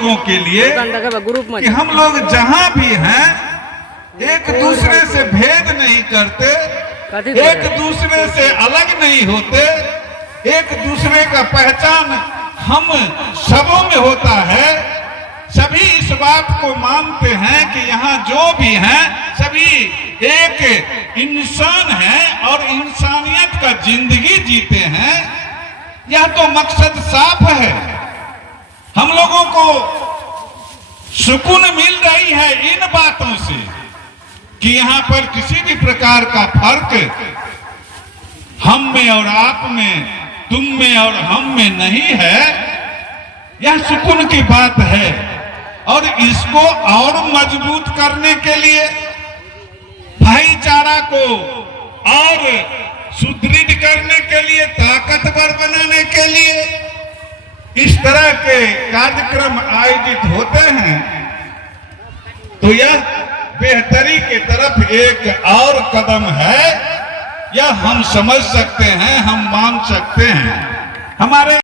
लोगों के लिए कि हम लोग जहां भी हैं एक दूसरे से भेद नहीं करते, एक दूसरे से अलग नहीं होते, एक दूसरे का पहचान हम सबों में होता है। सभी इस बात को मानते हैं कि यहाँ जो भी हैं सभी एक इंसान हैं और इंसानियत का जिंदगी जीते हैं। यह तो मकसद साफ है। हम लोगों को सुकून मिल रही है इन बातों से कि यहाँ पर किसी भी प्रकार का फर्क हम में और आप में, तुम में और हम में नहीं है। यह सुकून की बात है और इसको और मजबूत करने के लिए, भाईचारा को और सुदृढ़ करने के लिए, ताकतवर बनाने के लिए इस तरह के कार्यक्रम आयोजित होते हैं। तो यह बेहतरी की तरफ एक और कदम है। यह हम समझ सकते हैं, हम मान सकते हैं। हमारे